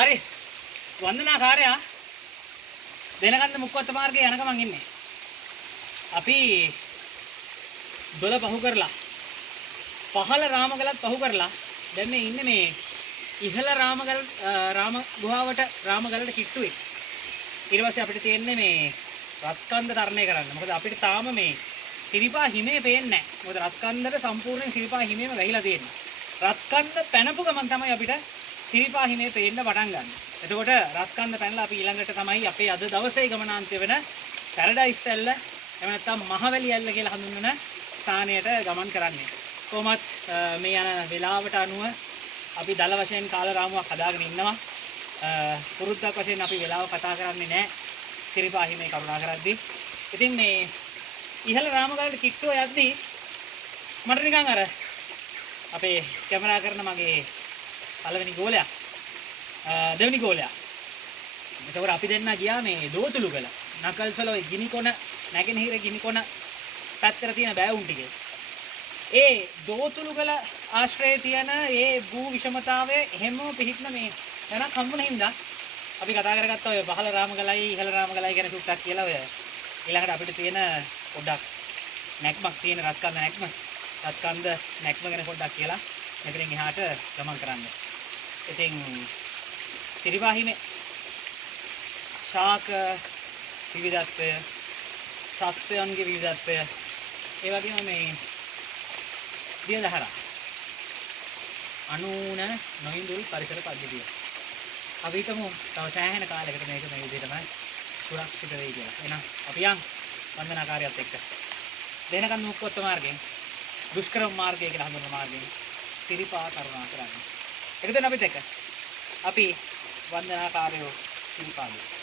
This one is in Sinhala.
හරි. වන්දනාකාරයා දෙනකන්ද මුක්කොත්ත මාර්ගේ යන ගමන් ඉන්නේ. අපි දොළ පහු කරලා පහළ රාමගලත් පහු කරලා දැන් මේ ඉන්නේ මේ ඉහළ රාම ගුහාවට රාමගලට කිට්ටුවේ. ඊට පස්සේ අපිට තියෙන්නේ මේ රත්කන්ද තරණය කරන්න. මොකද අපිට තාම මේ සිරිපා හිමේ පේන්නේ නැහැ. මොකද රත්කන්දට සම්පූර්ණයෙන් සිරිපා හිමේම වැහිලා තියෙනවා. රත්කන්ද පැනපු ගමන් තමයි අපිට සිරිපා හිමේ පේන්න පටන් ගන්න. එතකොට රත්කන්ද පැනලා අපි ඊළඟට තමයි අපේ අද දවසේ ගමනාන්තය වෙන පැරඩයිස් ඇල්ල එහෙම නැත්නම් මහවැලි ඇල්ල කියලා හඳුන්වන ස්ථානයට ගමන් කරන්නේ. කොහොමත් මේ යන වේලාවට අනුව අපි දල වශයෙන් කාල රාමුවක් හදාගෙන ඉන්නවා. පුරුද්දක් වශයෙන් අපි වේලාව කතා කරන්නේ නැහැ. සිරිපා හිමේ කරුණා කරද්දී. ඉතින් මේ ඉහළ රාමගලට කිට්ටුව යද්දී මට නිකන් අර අපේ කැමරා කරන මගේ පළවෙනි ගෝලයා දෙවෙනි ගෝලයා. එතකොට අපි දෙන්නා ගියා මේ දෝතුළුගල. නකල්සල ඔය ගිනිකොන නැගෙනහිර ගිනිකොන පැත්තට තියෙන බෑවුන් ටිකේ. ඒ දෝතුළුගල ආශ්‍රයේ තියෙන ඒ භූ විෂමතාවයේ හැම පිහිටන මේ වෙනක් හම්බුන හින්දා අපි කතා කරගත්තා ඔය පහළ රාමගලයි ඉහළ රාමගලයි ගැන සුට්ටක් කියලා ඔය ඊළඟට අපිට තියෙන පොඩ්ඩක් නැක්මක් තියෙන රත්කන්ද නැක්ම ගැන පොඩ්ඩක් කියලා මෙතනින් එහාට ගමන් කරන්න. ඉතින් සිරිපා හිමේ ශාක විවිධත්වය සත්වයන්ගේ විවිධත්වය ඒ වගේම මේ දියදහරා අනුන නොඉඳුල් පරිසර පද්ධතිය. අපි හිතමු තව සෑහෙන කාලයකට මේක මේ විදිහටම සුරක්ෂිත වෙයි කියලා. එහෙනම් අපි යන් වන්දනාකාරයත් එක්ක දෙනකන් මුක්කොත්ත මාර්ගයෙන් දුෂ්කරම මාර්ගය කියලා හඳුන්වන මාර්ගයෙන් සිරිපා කරුණා කරන්නේ. ඒක දැන් අපිත් එක්ක අපි වන්දනාකාරයෝ සිරිපාගේ